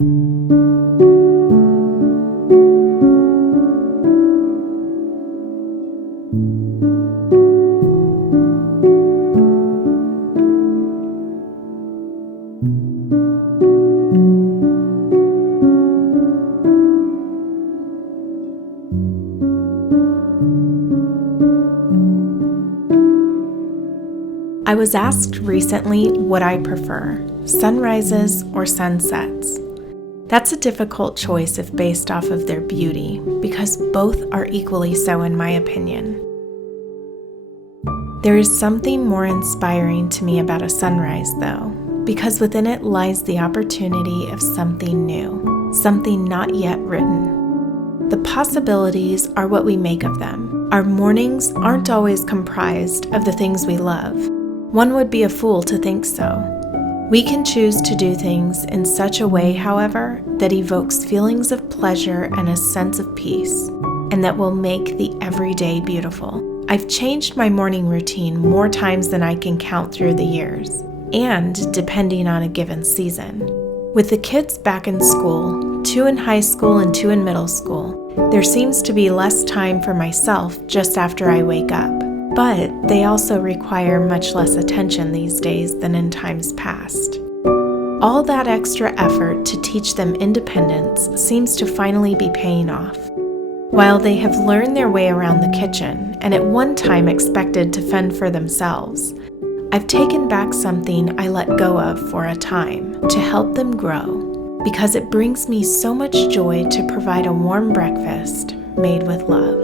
I was asked recently what I prefer, sunrises or sunsets. That's a difficult choice if based off of their beauty, because both are equally so in my opinion. There is something more inspiring to me about a sunrise though, because within it lies the opportunity of something new, something not yet written. The possibilities are what we make of them. Our mornings aren't always comprised of the things we love. One would be a fool to think so. We can choose to do things in such a way, however, that evokes feelings of pleasure and a sense of peace, and that will make the everyday beautiful. I've changed my morning routine more times than I can count through the years, and depending on a given season. With the kids back in school, 2 in high school and 2 in middle school, there seems to be less time for myself just after I wake up. But they also require much less attention these days than in times past. All that extra effort to teach them independence seems to finally be paying off. While they have learned their way around the kitchen and at one time expected to fend for themselves, I've taken back something I let go of for a time to help them grow, because it brings me so much joy to provide a warm breakfast made with love.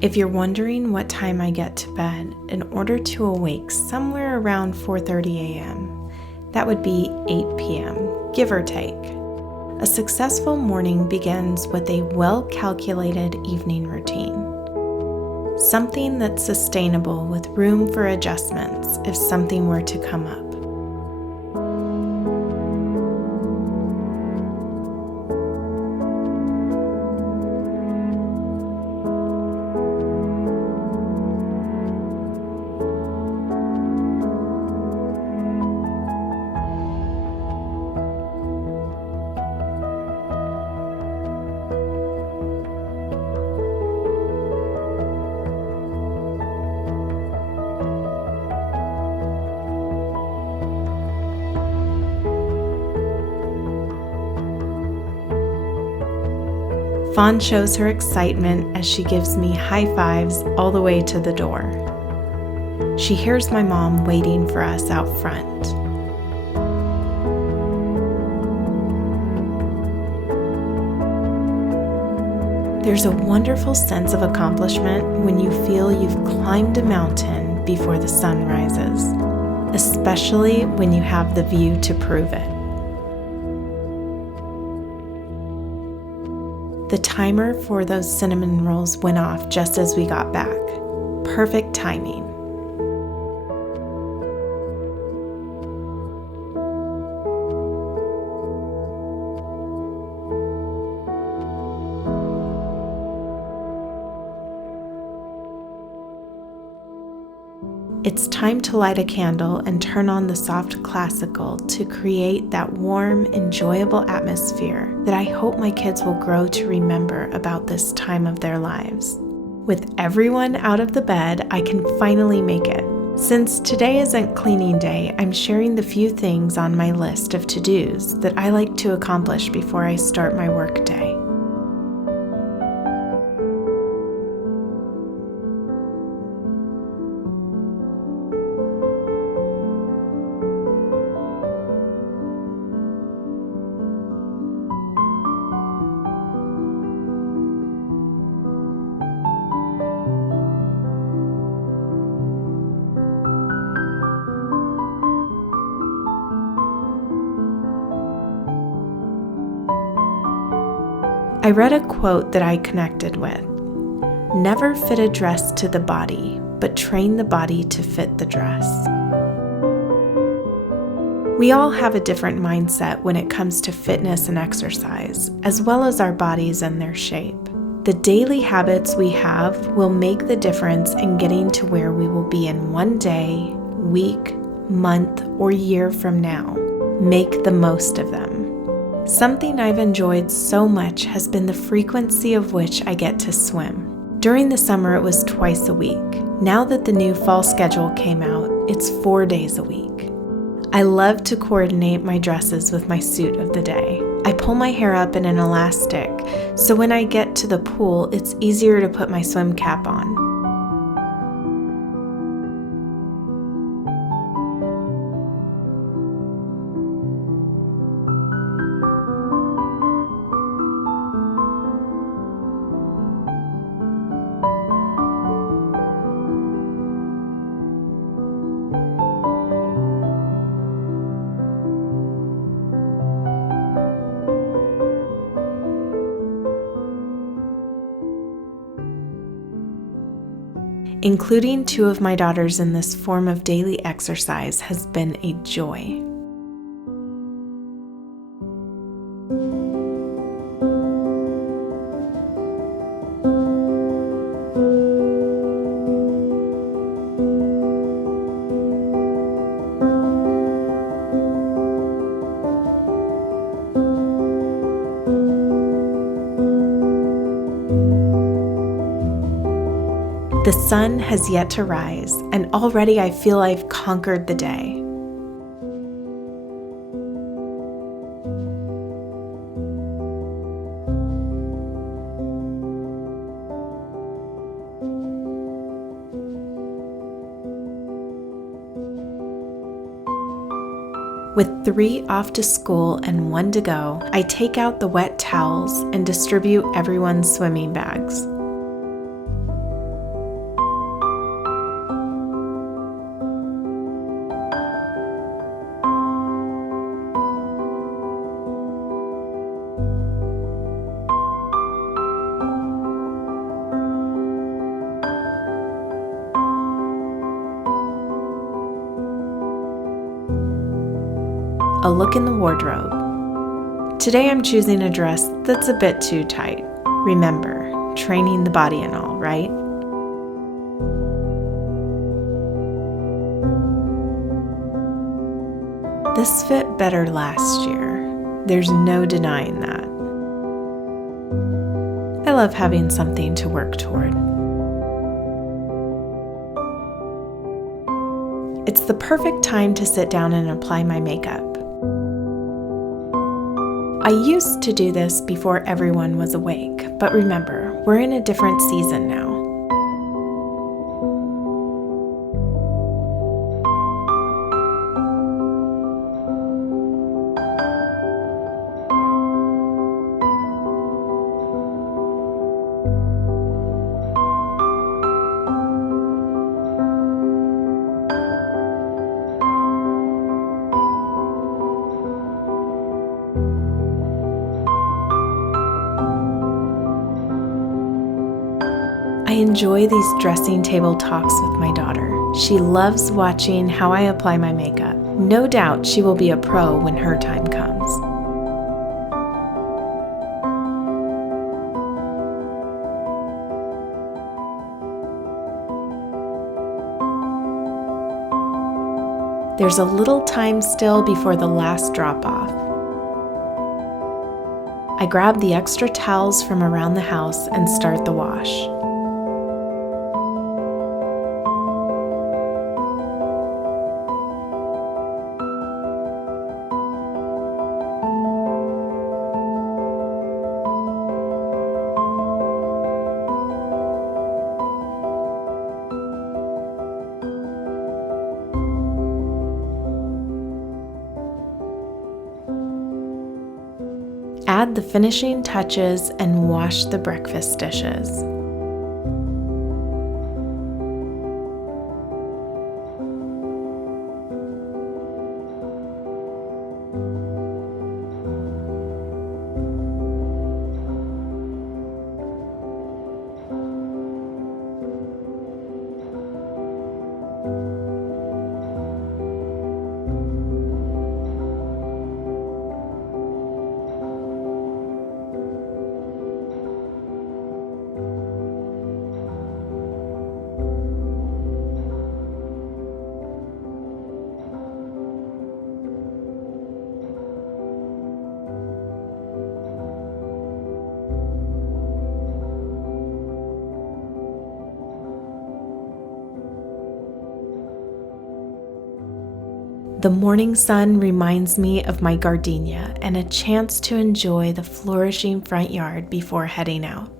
If you're wondering what time I get to bed in order to awake somewhere around 4:30 a.m., that would be 8 p.m., give or take. A successful morning begins with a well-calculated evening routine. Something that's sustainable with room for adjustments if something were to come up. Fawn shows her excitement as she gives me high fives all the way to the door. She hears my mom waiting for us out front. There's a wonderful sense of accomplishment when you feel you've climbed a mountain before the sun rises, especially when you have the view to prove it. The timer for those cinnamon rolls went off just as we got back. Perfect timing. It's time to light a candle and turn on the soft classical to create that warm, enjoyable atmosphere that I hope my kids will grow to remember about this time of their lives. With everyone out of the bed, I can finally make it. Since today isn't cleaning day, I'm sharing the few things on my list of to-dos that I like to accomplish before I start my work day. I read a quote that I connected with. Never fit a dress to the body, but train the body to fit the dress. We all have a different mindset when it comes to fitness and exercise, as well as our bodies and their shape. The daily habits we have will make the difference in getting to where we will be in one day, week, month, or year from now. Make the most of them. Something I've enjoyed so much has been the frequency of which I get to swim. During the summer, it was twice a week. Now that the new fall schedule came out, it's 4 days a week. I love to coordinate my dresses with my suit of the day. I pull my hair up in an elastic, so when I get to the pool, it's easier to put my swim cap on. Including 2 of my daughters in this form of daily exercise has been a joy. The sun has yet to rise, and already I feel I've conquered the day. With 3 off to school and 1 to go, I take out the wet towels and distribute everyone's swimming bags. A look in the wardrobe. Today I'm choosing a dress that's a bit too tight. Remember, training the body and all, right? This fit better last year. There's no denying that. I love having something to work toward. It's the perfect time to sit down and apply my makeup. I used to do this before everyone was awake, but remember, we're in a different season now. I enjoy these dressing table talks with my daughter. She loves watching how I apply my makeup. No doubt she will be a pro when her time comes. There's a little time still before the last drop-off. I grab the extra towels from around the house and start the wash. Add the finishing touches and wash the breakfast dishes. The morning sun reminds me of my gardenia and a chance to enjoy the flourishing front yard before heading out.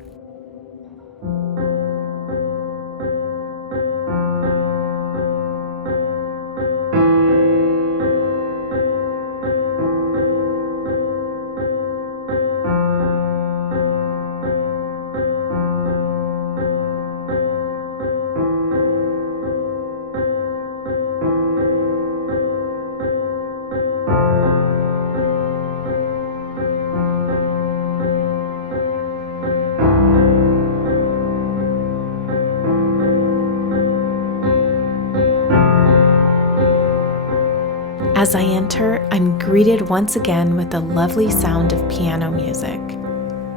As I enter, I'm greeted once again with the lovely sound of piano music.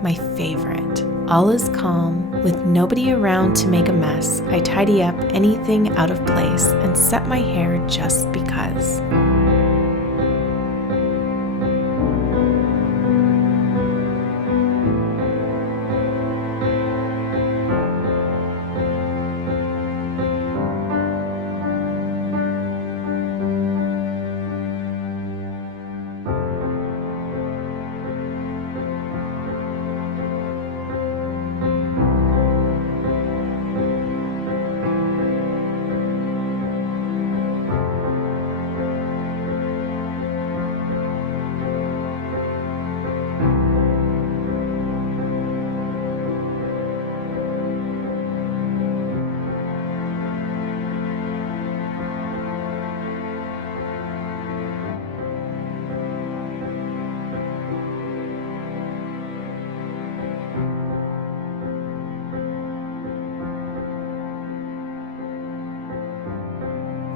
My favorite. All is calm, with nobody around to make a mess. I tidy up anything out of place and set my hair just because.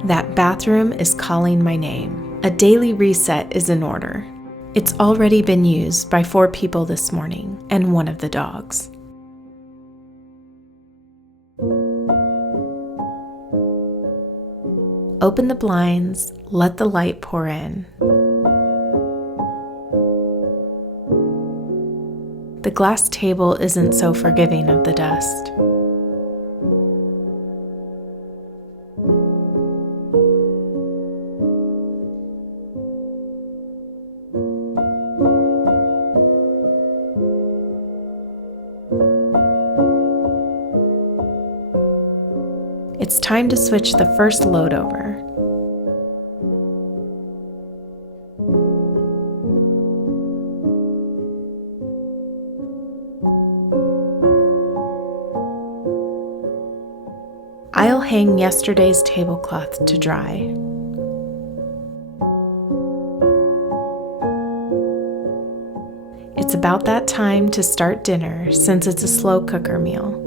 That bathroom is calling my name. A daily reset is in order. It's already been used by 4 people this morning and one of the dogs. Open the blinds, let the light pour in. The glass table isn't so forgiving of the dust. It's time to switch the first load over. I'll hang yesterday's tablecloth to dry. It's about that time to start dinner since it's a slow cooker meal.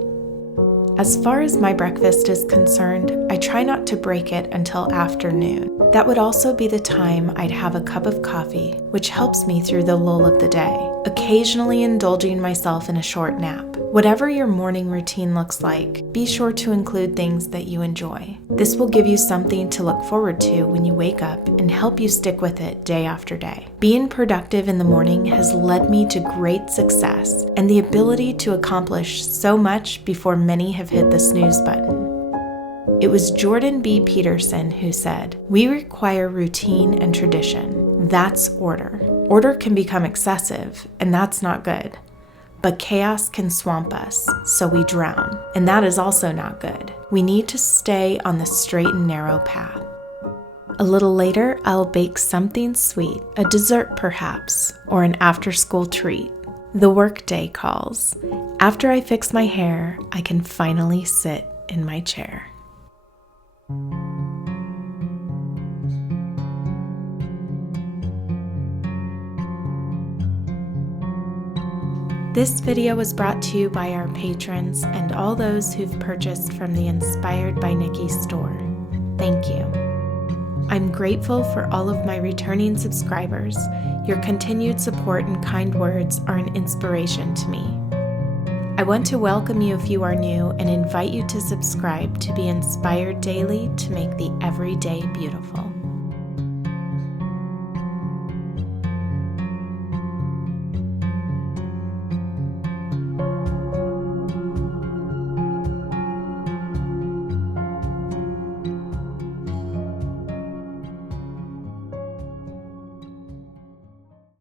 As far as my breakfast is concerned, I try not to break it until afternoon. That would also be the time I'd have a cup of coffee, which helps me through the lull of the day, occasionally indulging myself in a short nap. Whatever your morning routine looks like, be sure to include things that you enjoy. This will give you something to look forward to when you wake up and help you stick with it day after day. Being productive in the morning has led me to great success and the ability to accomplish so much before many have hit the snooze button. It was Jordan B. Peterson who said, "We require routine and tradition. That's order. Order can become excessive, and that's not good. But chaos can swamp us, so we drown, and that is also not good. We need to stay on the straight and narrow path." A little later, I'll bake something sweet, a dessert perhaps, or an after-school treat. The workday calls. After I fix my hair, I can finally sit in my chair. This video was brought to you by our patrons and all those who've purchased from the Inspired by Nikki store. Thank you. I'm grateful for all of my returning subscribers. Your continued support and kind words are an inspiration to me. I want to welcome you if you are new and invite you to subscribe to be inspired daily to make the everyday beautiful.